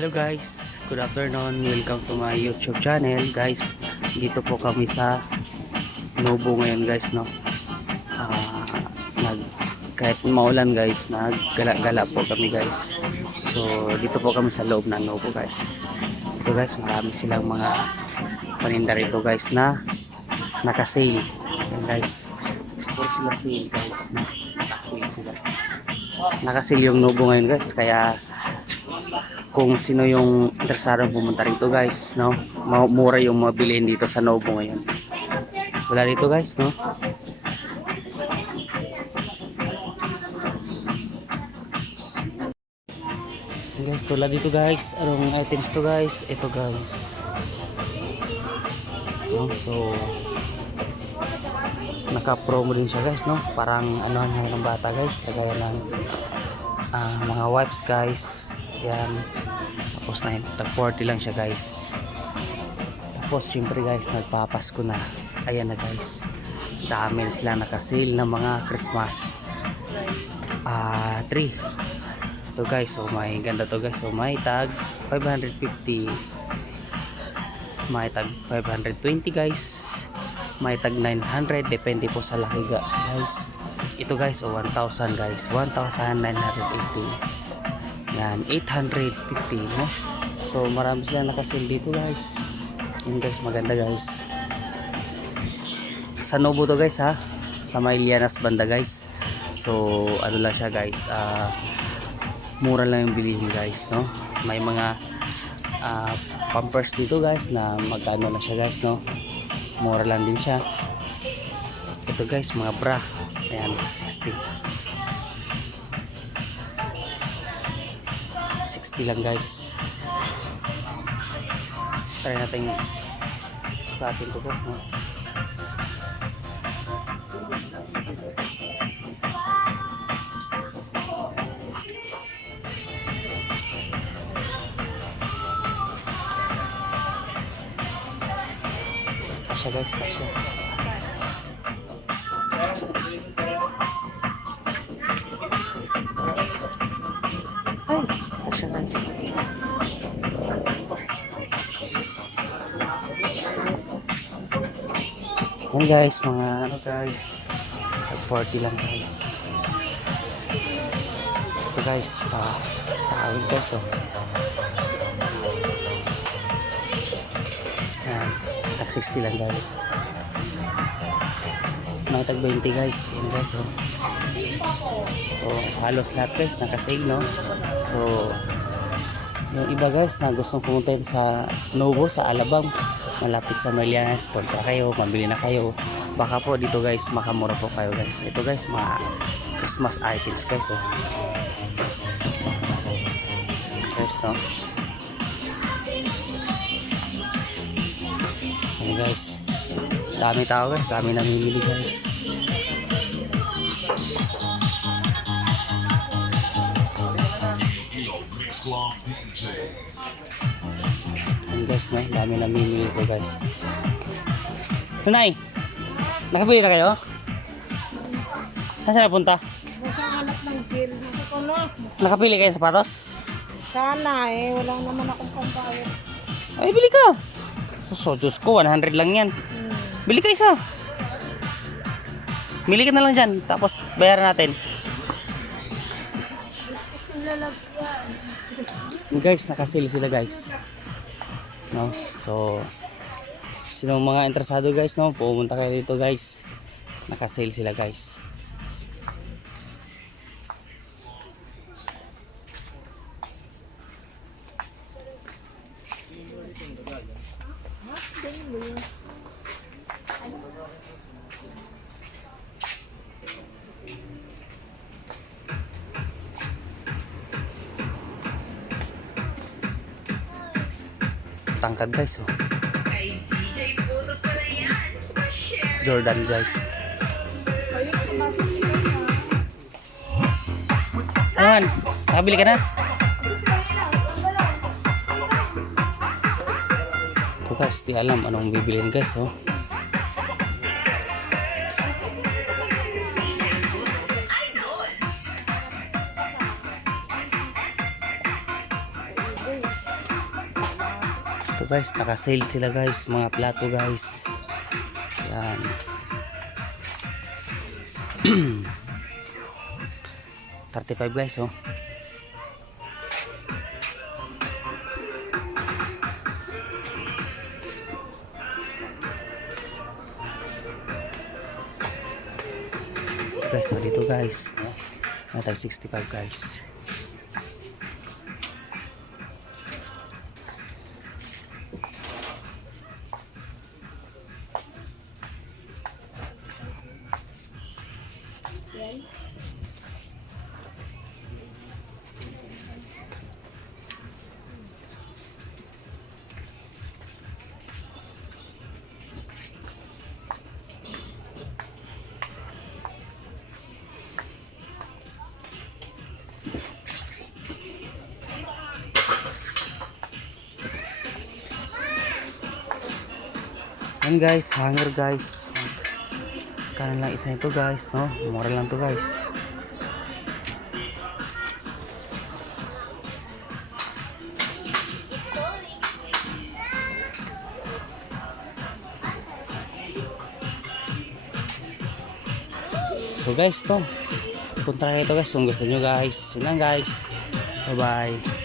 Hello guys, good afternoon, welcome to my YouTube channel guys. Dito po kami sa Novo ngayon guys, no. Kahit maulan guys, naggala-gala po kami guys. So dito po kami sa loob ng Novo guys. Ito guys, marami silang mga paninda rito guys na naka-sale. Ayan guys, puro sila sale guys, no? Naka-sale sila. Naka-sale yung Novo ngayon guys, kaya kung sino yung interesado pumunta rito guys, no, mura yung mabilihin dito sa Novo ngayon. Wala dito guys, no. Guys, tulad dito guys, anong items to guys? Ito guys, no? So naka-promo din siya guys, no. Parang ano ng bata guys, kagaya ng mga wipes guys. Yan, tapos na tag 40 lang siya guys. Tapos syempre guys, nagpapasko na. Ayan na guys, dami na sila naka-sale ng mga Christmas tree. Ito guys, so may ganda to guys. So may tag 550, may tag 520 guys, may tag 900, depende po sa laki guys. Ito guys, 1,000 guys, 1,980. Yan, 850, no? So marami sila naka-sale dito guys. Yun guys, maganda guys. Sa Novo to guys, ha, sa may Lianas banda guys. So ano lang siya guys, mura lang yung bilihin guys, no? May mga pampers dito guys na magkano na siya guys, no? Mura lang din siya. Ito guys, mga bra, ayan, 60 lang guys. Try natin sukatin ko guys, no? Kasya guys, kasya. Ay, kasya guys. Yan guys, mga ano guys, 40 lang guys. Ito guys, tawag guys, oh. Yan, tag 60 lang guys. Mga tag 20 guys. Yan guys, oh. So halos lahat guys naka-sale, no. So yung iba guys na gustong pumunta sa Novo sa Alabang, malapit sa Marianas, punta kayo, mabili na kayo. Baka po dito guys makamura po kayo guys. Ito guys, mga Christmas items guys, oh. Guys, no. Ayan guys, dami tao guys, dami namimili guys. Ayan guys, no, dami namimili ito guys. Tunay, nakabili na kayo? Saan napunta? Nakahanap ng gel. Nakapili kayo ng sapatos? Sana wala naman akong pambayad. Ay, bili ka. So, Diyos ko, 100 lang yan. Bili ka isa. Bili ka na lang dyan, tapos bayaran natin. Guys, nakasale sila guys, no? So sino mga interesado guys, no, pumunta kayo dito guys. Nakasale sila guys. Tangkad guys, oh. Jordan guys. Ayan, nakabili ka na? Ito guys, di alam anong bibilin guys, oh. Ito guys, naka-sale sila guys, mga plato guys. Yan. $35 guys, oh. Guys, so dito guys, no? Natag 65 guys. Yan guys, hanger guys. Kanan lang isa ito guys, no? Mura lang to guys. So guys, to punta kayo ito guys kung gusto nyo guys. Yun lang guys. Bye bye.